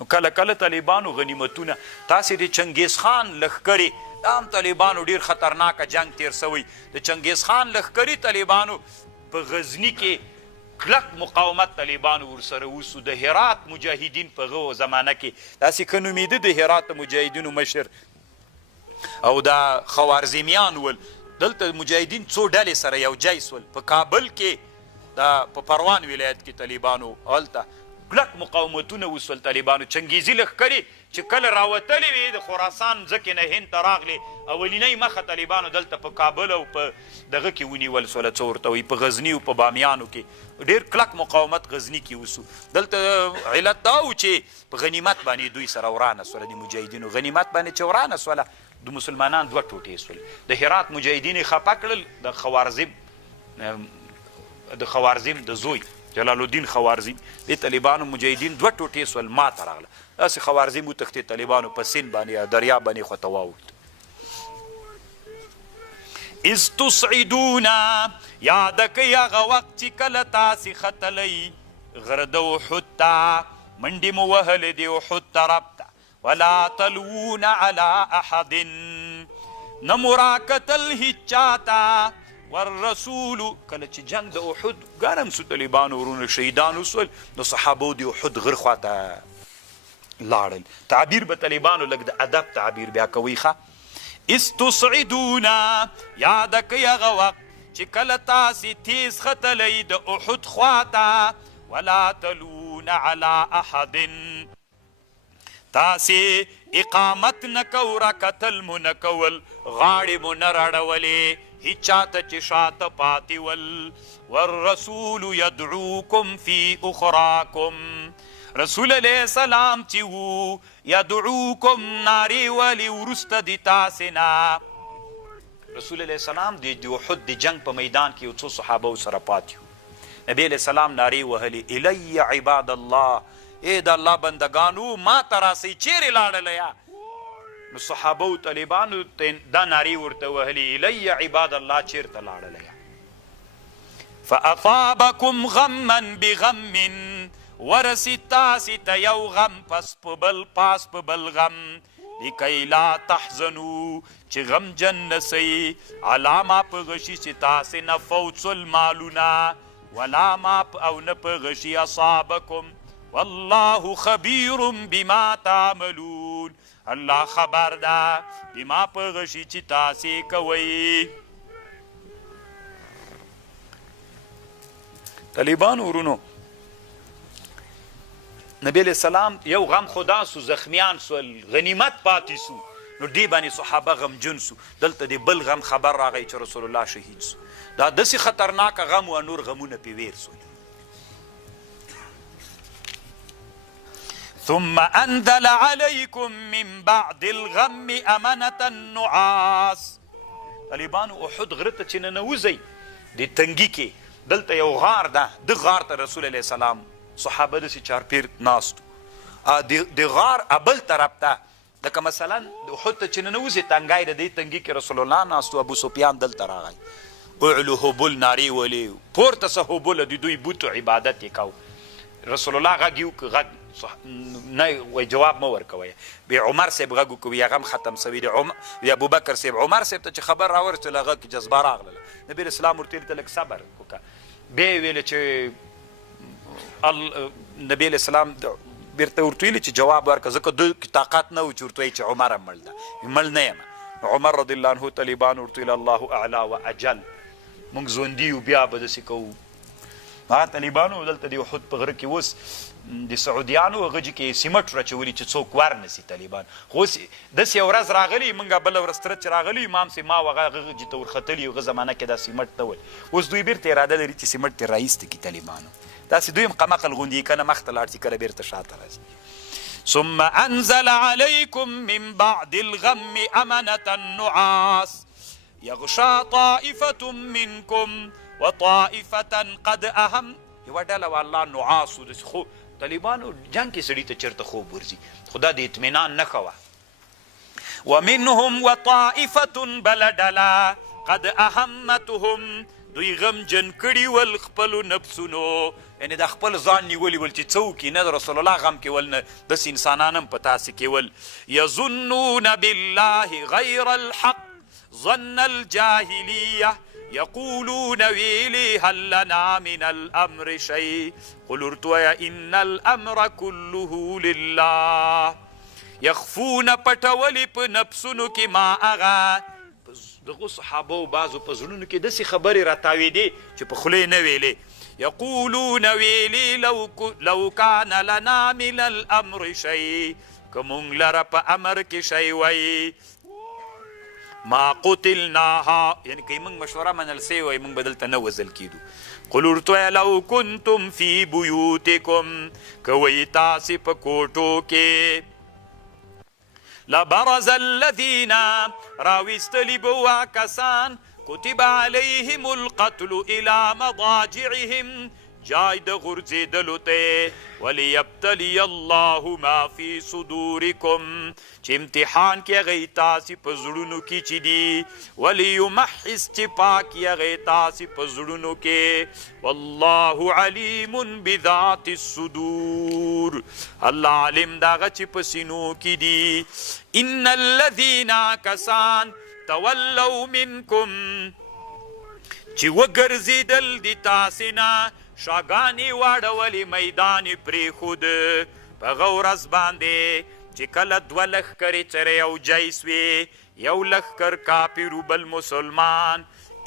نو کله کله طالبانو غنیمتونه تاسې د چنګیز خان لښکرې دا هم طالبانو ډېر خطرناکه جنگ تیر سوی د چنګیز خان لښکرې طالبانو په غزني کې کلک مقاومت طالبانو ورسره وسو د هرات مجاهدین په هغه زمانه کې داسې که نومېده د هرات مجاهدینو مشر او دا خوارزمیان ول دلته مجاهدین څو ډلې سره یو ځای سول په کابل کې دا په پروان ولایت کې طالبانو هلته کلک مقاومتونه وسول طالبانو چنګیزي لښکرې چې کله راوتلې وې د خراسان ځکې نه هند ته راغلې اولینۍ مخه طالبانو دلته په کابل او په دغه کې ونیول سوله څه ورته وایي په غزني او په بامیانو کې ډېر کلک مقاومت غزني کې وسو دلته علت دا و چې په غنیمت باندې دوی سره ورانه سوله د مجاهدینو غنیمت باندې چې ورانه سوله د مسلمانان دوه ټوټې سول د هرات مجاهدین یې خفه کړل د خوارزم د زوی جلال الدین خوارزم د طالبانو مجاهدین دوه ټوټې سول ماته راغله داسې خوارزم وتښتې طالبانو په سیند باندې دریاب باندې خواته واوښت اذ تصعدون یاد کوئ هغه وخت چې کله تاسې ختلی غره د احد ته منډې مو وهلې د احد طرف ته ولا تلوون على احد نه مو راکتل هیچ چاته والرسول کله چې جنگ د احد ګرم سو طالبانو ورونه شهیدان وسول د صحابو د احد غر خواته لاړل تعبیر به طالبانو لږ د ادب تعبیر بیا کوي ښه اذ تصعدون یاد کوئ هغه وخت چې کله تاسې تیز ختلی د احد خواته ولا تلون على احد تاسې اقامت نه کو راکتل مو نه کول غاړې مو نه راړولې هیچ چاته چې شاته پاتې ول والرسول یدعوکم فی اخراکم رسول علیه السلام چې و یدعوکم نارې ولي وروسته د تاسې نه رسول علیه السلام د احد د جنگ په میدان کې یو څو صحابه سره پاتې وو نبی علیه السلام نارې وهلې الی عباد الله ای د الله بندگانو ما ته راسئ چیرې لاړله نو صحابه و طالبانو دا نارې ورته وهلې الی عباد الله چیرته لاړله فاصابکم غما بغم ورسید تاسې ته یو غم پس په بل پاس په بل غم لکی لا تحزنو چې غمجن نسئ علا ما په غشي چې تاسې نه فوت سول مالونه ولا ما او نه په غشي اصابکم والله خبیر بما تعملون الله خبر ده بما په غشي چې تاسې کوئ طالبانو ورونو نبی علیہ السلام یو غم خدا سو زخمیان سول غنیمت پاتې سو نو دی باندې صحابه غمجن سو دلته دی بل غم خبر راغی چې رسول الله شهید سو دا داسې خطرناک غم و نور غمونه پې ویر سول ثم انزل عليكم من بعد الغم امنة النعاس طالبانو احد غره ته چې ننوځئ د تنګي کې دلته یو غار ده د غار ته رسول علیه السلام صحابه داسې چارپیر ناست د غار ابل طرف ته لکه مثلا د احد ته چې ننوځې تنګی د دې تنګي کې رسول الله ناست و ابو سفیان دلته راغی اعلو هبل نارې ولې پورته څه هبله د دوی بوتو عبادت یې کو رسول الله غږ یو غږ نه وای جواب مه ورکوئ بیا عمر صاحب غږ وکوي هغه هم ختم سوي د ابوبکر صاحب عمر صاحب ته چې خبر راورسېدل هغه کې جذبه راغله نبي اسلام ورته ویل ته لږ صبر وکړه بیا یې ویله چې نبی علیه السلام بیرته ورته ویلي چې جواب ورکړه ځکه دوی طاقت نه و چې ورته وایي چې عمر هم مړ ده مړ نه یم عمر رضی الله عنه طالبان ورته ویل الله اعلی و اجل موږ ژوندي یو بیا به داسې کوو هغه طالبانو دلته د احد په غره کې اوس د سعودیانو هغه کې سیمټ راچولي چې څوک ورنسي طالبان خو اوس داسې یو ورځ راغلی موږ بله ورځ تره چې راغلی امام صاحب ما هغه غږ ته ورختلي هغه زمانه کې دا سیمټ نه ول اوس دوی بیرته اراده لري چې سیمټ ترې رایسته کړي طالبانو داسې دوی هم قمقل غوندي که نه مخته لاړ چې کله بیرته شاته راځي ثم انزل عليكم من بعد الغم امنة النعاس يغشى طائفة منكم وطائفة قد اهم یوه ډله و الله نعاس خو طالبانو جنګ کې سړي ته چېرته خوب ورځي خدا د اطمینان نښه وه ومنهم وطائفة بله ډله قد اهمتهم دوی غمجن کړي ول خپلو نفسونو یعنې د خپل ځان نیولي ول چې څه وکړي نه د رسول الله غم کې ول نه داسې انسانان هم په تاسې کې ول یظنون بالله غیر الحق ظن الجاهلیه یقولون ویلی هل لنا من الامر شیء قل ارتویا ان الامر كله لله یخفون پټولی په نفسونو کې ما هغه دغه صحابو بعضو په زړونو کې داسې خبرې راتاویدې چې په خولې نه ویلې یقولون ویلی لو کان لنا من الامر شیء که مونږ لره په امر کې شی وی ما قتلناها یعنی که موږ مشوره منل سوی وای موږ به دلته نه وژل کیدو قل ورته لو کنتم فی بیوتکم که وی تاسې په کوټو کې لبرز الذین راویستلی به وا کسان کتب علیهم القتل الى مضاجعهم جای د غورځېدلو ته ولیبتلی الله ما فی صدورکم چې امتحان کې هغې تاسې په زړونو کې چې دي ولیمحص چې پاک یې هغې تاسې په زړونو کې والله علیم بذات الصدور الله علم د هغه چې په سینو کې دي ان الذین کسان تولوا منکم چې وګرځېدل د تاسې نه شاګانې واړولې میدان پرېښود په هغه ورځ باندې چې کله دوه لښکرې سره یو جای سوې یو لښکر کافر بل مسلمان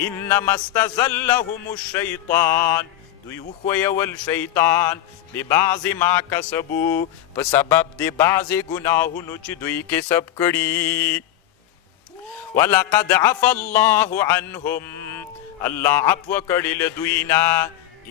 انما استزلهم الشیطان دوی وښویول شیطان ببعض ما کسبو په سبب د بعضې ګناهونو چې دوی کسب کړي ولقد عفا الله عنهم الله عفو کړي له دوی نه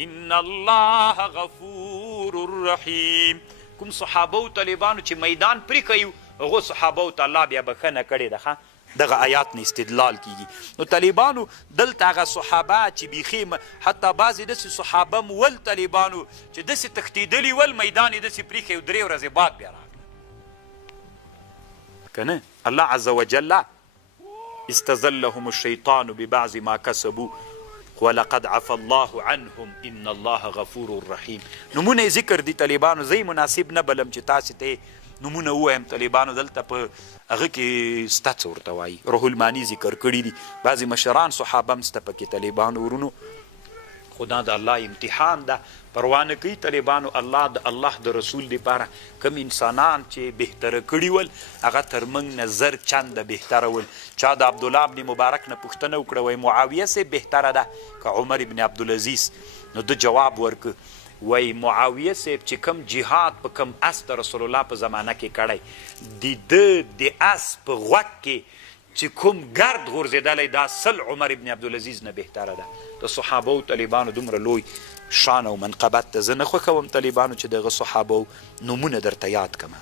ان الله غفور رحیم کوم صحابه او طالبانو چې میدان پرې کوي هغو صحابه او ته الله بیا بخښنه کړې ده دغه آیات نه استدلال کیږي نو طالبانو دلته هغه صحابه چې بیخي حتی بعضې داسې صحابه م ول طالبانو چې داسې تښتېدلي ول میدان یې داسې پرېښی 3 ورځې بعد بیا راغله که نه الله عز وجل استزلهم الشیطان ببعض ما کسبوا ولقد عفا الله عنهم ان الله غفور رحیم نمونه ذکر دي طالبانو زی مناسب نه بلم چې تاسې ته نمونه ووایم طالبانو دلته په هغه کې ستا څه ورته وایي روح المانی ذکر کړي دي بعضې مشران صحابه هم سته پکې طالبانو ورونو خو دا د الله امتحان ده پروا نه کوي طالبانو الله د رسول دپاره کم انسانان چې بهتره کړي ول هغه تر موږ نه زر چنده بهتره ول چا د عبدالله ابن مبارک نه پوښتنه وکړه وایي معاویه صاحب بهتره ده که عمر ابن عبدالعزیز نو ده جواب ورکړ وایي معاویه صاحب چې کم جهاد په کم اس د رسول الله په زمانه کې کړی د ده د اس په غوږ کې چې کوم ګرد غورځېدلی دا سل عمر ابن عبدالعزیز نه بهتره ده د صحابه او طالبانو دومره لوی شان او منقبت ته زه نه خوښوم طالبانو چې دغه صحابه نومونه درته یاد کړم